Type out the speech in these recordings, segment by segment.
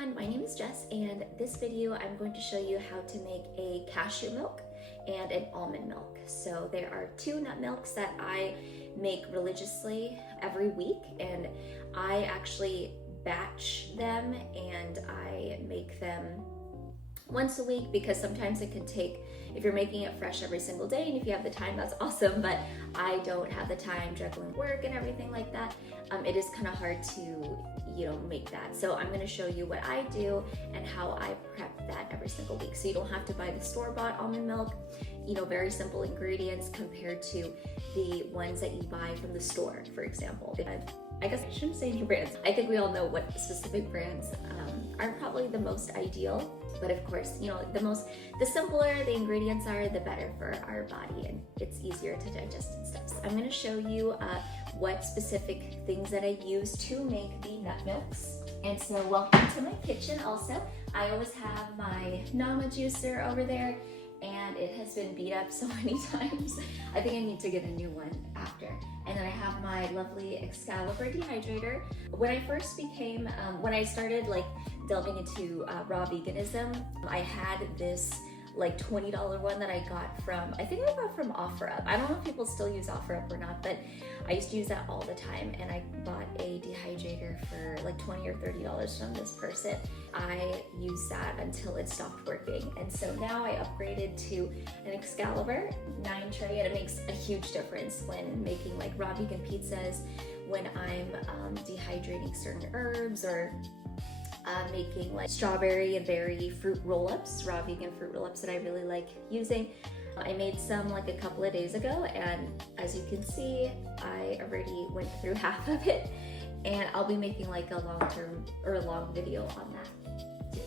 everyone, my name is Jess, and this video I'm going to show you how to make a cashew milk and an almond milk. So there are two nut milks that I make religiously every week, and I actually batch them and I make them once a week because sometimes it can take, if you're making it fresh every single day and if you have the time, that's awesome, but I don't have the time juggling work and everything like that. It is kind of hard to, make that. So I'm going to show you what I do and how I prep that every single week. So you don't have to buy the store-bought almond milk, very simple ingredients compared to the ones that you buy from the store, for example. I guess I shouldn't say any brands. I think we all know what specific brands are probably the most ideal, but of course, the simpler the ingredients are, the better for our body, and it's easier to digest and stuff. So I'm going to show you what specific things that I use to make the nut milks. And so welcome to my kitchen also. I always have my Nama juicer over there, and it has been beat up so many times. I think I need to get a new one after. And then I have my lovely Excalibur dehydrator. When I first became, when I started delving into raw veganism, I had this $20 one that I got from, I think I got from OfferUp. I don't know if people still use OfferUp or not, but I used to use that all the time, and I bought a dehydrator for $20 or $30 from this person. I used that until it stopped working, and so now I upgraded to an Excalibur 9 tray, and it makes a huge difference when making raw vegan pizzas, when I'm dehydrating certain herbs, or making strawberry and berry fruit roll-ups, raw vegan fruit roll-ups that I really like using. I made some a couple of days ago, and as you can see, I already went through half of it, and I'll be making a long video on that too.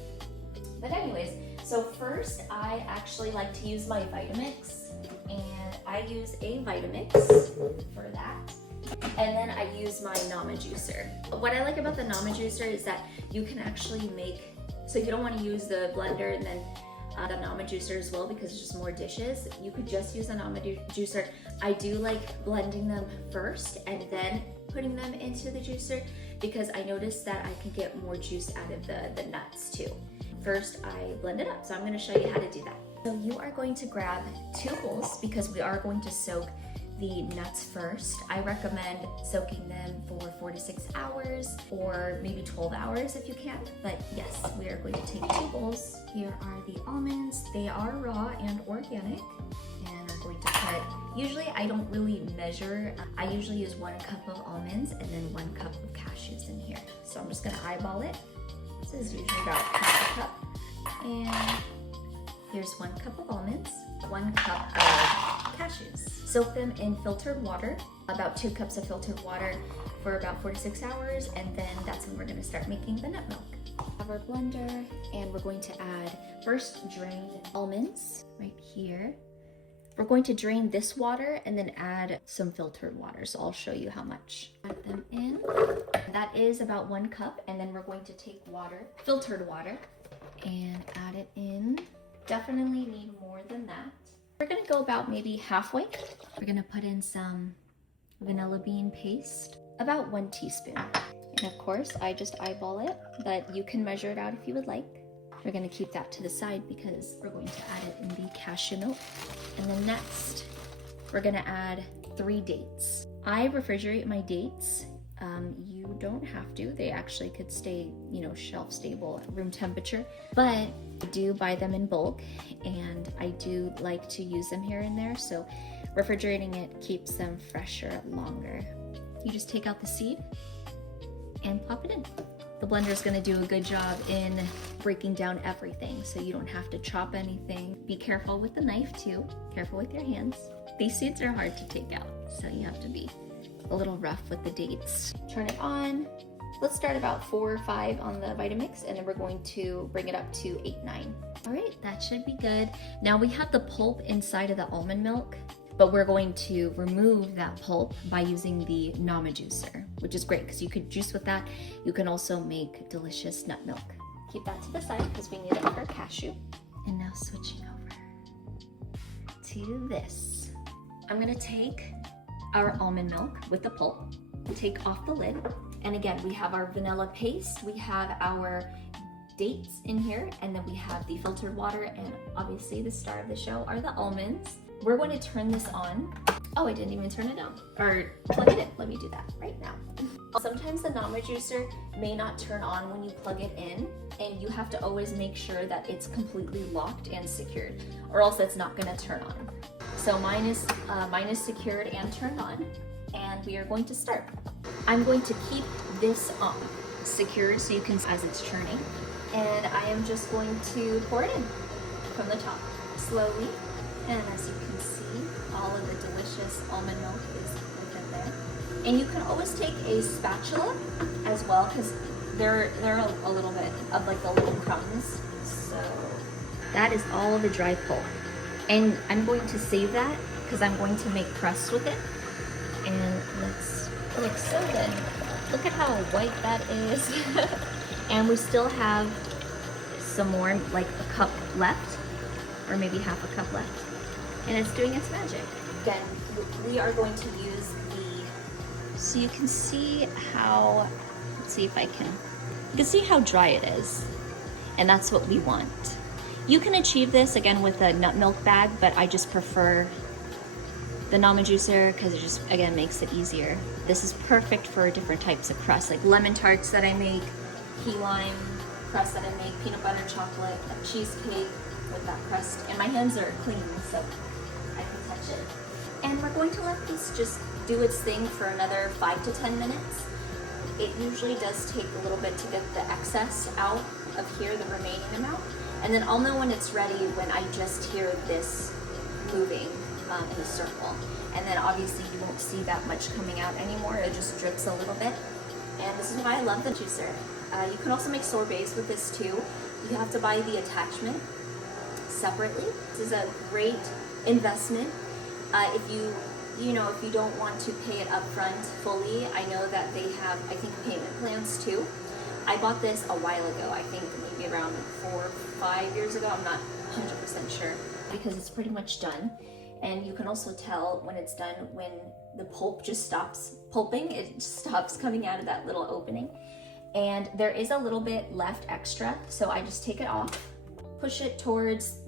But anyways, so first I actually like to use my Vitamix, and I use a Vitamix for that. And then I use my Nama juicer. What I like about the Nama juicer is that you can actually make, so if you don't want to use the blender and then the Nama juicer as well because it's just more dishes, you could just use the Nama juicer. I do like blending them first and then putting them into the juicer because I noticed that I can get more juice out of the nuts too. First I blend it up, so I'm going to show you how to do that. So you are going to grab 2 bowls because we are going to soak the nuts first. I recommend soaking them for 4 to 6 hours or maybe 12 hours if you can. But yes, we are going to take 2 bowls. Here are the almonds. They are raw and organic. And I'm going to put, usually I don't really measure. I usually use 1 cup of almonds and then 1 cup of cashews in here. So I'm just gonna eyeball it. This is usually about half a cup. And here's 1 cup of almonds, 1 cup of cashews. Soak them in filtered water, about 2 cups of filtered water for about 4 to 6 hours, and then that's when we're gonna start making the nut milk. Have our blender, and we're going to add first drained almonds right here. We're going to drain this water and then add some filtered water, so I'll show you how much. Add them in. That is about 1 cup, and then we're going to take water, filtered water, and add it in. Definitely need more than that. We're gonna go about maybe halfway. We're gonna put in some vanilla bean paste, about 1 teaspoon. And of course, I just eyeball it, but you can measure it out if you would like. We're gonna keep that to the side because we're going to add it in the cashew milk. And then next, we're gonna add 3 dates. I refrigerate my dates. You don't have to. They actually could stay, shelf stable at room temperature, but I do buy them in bulk, and I do like to use them here and there, so refrigerating it keeps them fresher longer. You just take out the seed and pop it in. The blender is going to do a good job in breaking down everything, so you don't have to chop anything. Be careful with the knife too. Careful with your hands. These seeds are hard to take out, so you have to be a little rough with the dates. Turn it on. Let's start about 4 or 5 on the Vitamix, and then we're going to bring it up to 8, 9. All right, that should be good. Now we have the pulp inside of the almond milk, but we're going to remove that pulp by using the Nama juicer, which is great because you could juice with that. You can also make delicious nut milk. Keep that to the side because we need it for cashew. And now switching over to this. I'm gonna take our almond milk with the pulp, take off the lid, and again, we have our vanilla paste, we have our dates in here, and then we have the filtered water, and obviously the star of the show are the almonds. We're going to turn this on. Oh, I didn't even turn it on or plug it in. Let me do that right now. Sometimes the Nama juicer may not turn on when you plug it in, and you have to always make sure that it's completely locked and secured, or else it's not going to turn on. So mine is secured and turned on, and we are going to start. I'm going to keep this secured so you can see as it's churning, and I am just going to pour it in from the top slowly. And as you can see, all of the delicious almond milk is within there. And you can always take a spatula as well, because there are a little bit of like the little crumbs. So that is all the dry pulp. And I'm going to save that because I'm going to make crust with it. And it looks so good. Look at how white that is. And we still have some more, like a cup left, or maybe half a cup left. And it's doing its magic. Again, we are going to use so you can see how, let's see if you can see how dry it is. And that's what we want. You can achieve this again with a nut milk bag, but I just prefer the Nama juicer because it just, again, makes it easier. This is perfect for different types of crusts, like lemon tarts that I make, key lime crust that I make, peanut butter chocolate, a cheesecake with that crust. And my hands are clean, so I can touch it. And we're going to let this just do its thing for another 5 to 10 minutes. It usually does take a little bit to get the excess out of here, the remaining amount. And then I'll know when it's ready when I just hear this moving in a circle. And then obviously you won't see that much coming out anymore. It just drips a little bit. And this is why I love the juicer. You can also make sorbets with this too. You have to buy the attachment separately. This is a great investment. If you don't want to pay it upfront fully, I know that they have, I think, payment plans too. I bought this a while ago, I think maybe around 4 or 5 years ago, I'm not 100% sure, because it's pretty much done. And you can also tell when it's done when the pulp just stops pulping, it stops coming out of that little opening. And there is a little bit left extra, so I just take it off, push it towards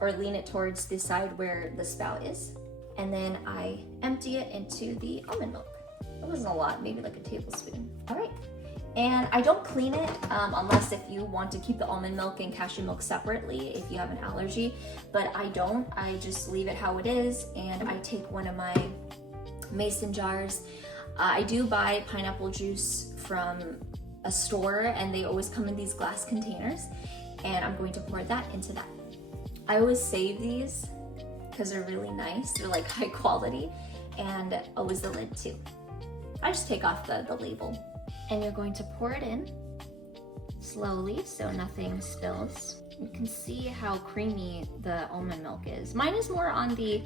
or lean it towards the side where the spout is, and then I empty it into the almond milk. It wasn't a lot, maybe like a tablespoon. All right, and I don't clean it unless if you want to keep the almond milk and cashew milk separately if you have an allergy, but I don't. I just leave it how it is, and I take one of my mason jars. I do buy pineapple juice from a store, and they always come in these glass containers, and I'm going to pour that into that. I always save these because they're really nice. They're like high quality, and always the lid too. I just take off the label. And you're going to pour it in slowly so nothing spills. You can see how creamy the almond milk is. Mine is more on the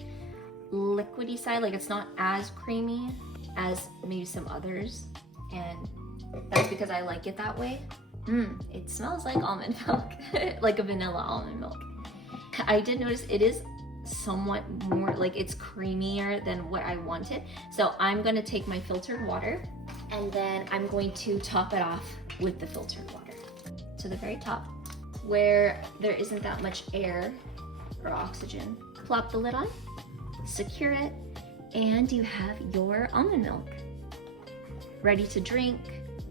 liquidy side, like it's not as creamy as maybe some others, and that's because I like it that way. It smells like almond milk, like a vanilla almond milk. I did notice it is somewhat more, like it's creamier than what I wanted. So I'm gonna take my filtered water, and then I'm going to top it off with the filtered water to the very top where there isn't that much air or oxygen. Plop the lid on, secure it, and you have your almond milk ready to drink.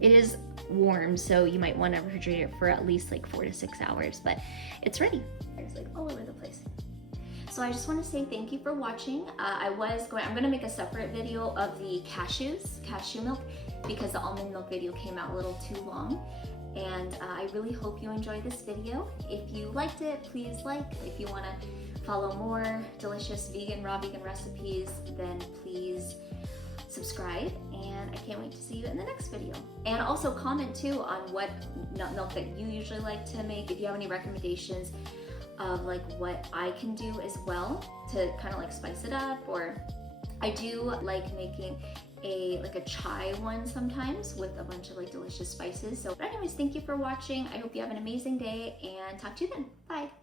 It is warm, so you might want to refrigerate it for at least like 4 to 6 hours, but it's ready. It's like all over the place. So I just want to say thank you for watching. I'm gonna make a separate video of the cashew milk, because the almond milk video came out a little too long. And I really hope you enjoyed this video. If you liked it, please like. If you want to follow more delicious raw vegan recipes, then please subscribe, and I can't wait to see you in the next video. And also comment too on what nut milk that you usually like to make. If you have any recommendations of like what I can do as well to kind of like spice it up, or I do like making a chai one sometimes with a bunch of like delicious spices. So but anyways, thank you for watching. I hope you have an amazing day, and talk to you then. Bye.